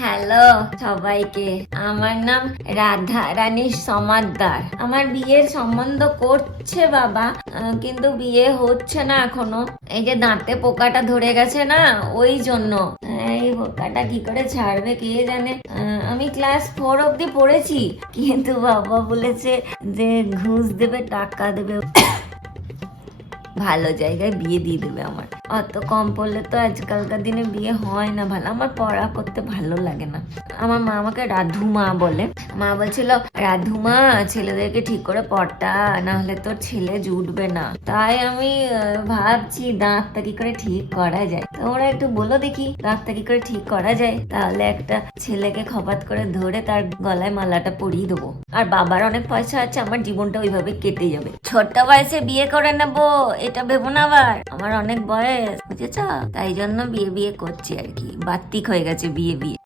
Hello সবাইকে, আমার নাম রাধা রানী সমাদ্দার। আমার বিয়ের সম্বন্ধ করছে বাবা, কিন্তু বিয়ে হচ্ছে না এখনো। এই যে দাঁতে পোকাটা ধরে গেছে না, ওই জন্য। এই পোকাটা কি করে ছাড়বে কে জানে। আমি ক্লাস 4 অব্দি পড়েছি, কিন্তু বাবা বলেছে যে ঘুষ দেবে, টাকা দেবে, ভালো জায়গায় বিয়ে দিয়ে দেবে আমার। অত কম পড়লে তো আজকালকার দিনে বিয়ে হয় না ভালো। আমার পড়া করতে ভালো লাগে না। আমার মা আমাকে রাধু মা বলে। মা বলছিল, রাধু মা ছেলেদেরকে ঠিক করে পড়া, না হলে তোর ছেলে জুটবে না। তাই আমি ভাবছি দাঁতটা কি করে ঠিক করা যায়। তোমরা একটু বলো দেখি, দাঁতটা কি করে ঠিক করা যায়, তাহলে একটা ছেলেকে খপাত করে ধরে তার গলায় মালাটা পরিয়ে দেবো। আর বাবার অনেক পয়সা আছে, আমার জীবনটা ওইভাবে কেটে যাবে। ছোট্ট বয়সে বিয়ে করে নেবো এটা ভেবো না, আবার আমার অনেক বয়স বুঝেছ, তাই জন্য বিয়ে বিয়ে করছি আর কি। বাত্তিক হয়ে গেছে বিয়ে বিয়ে।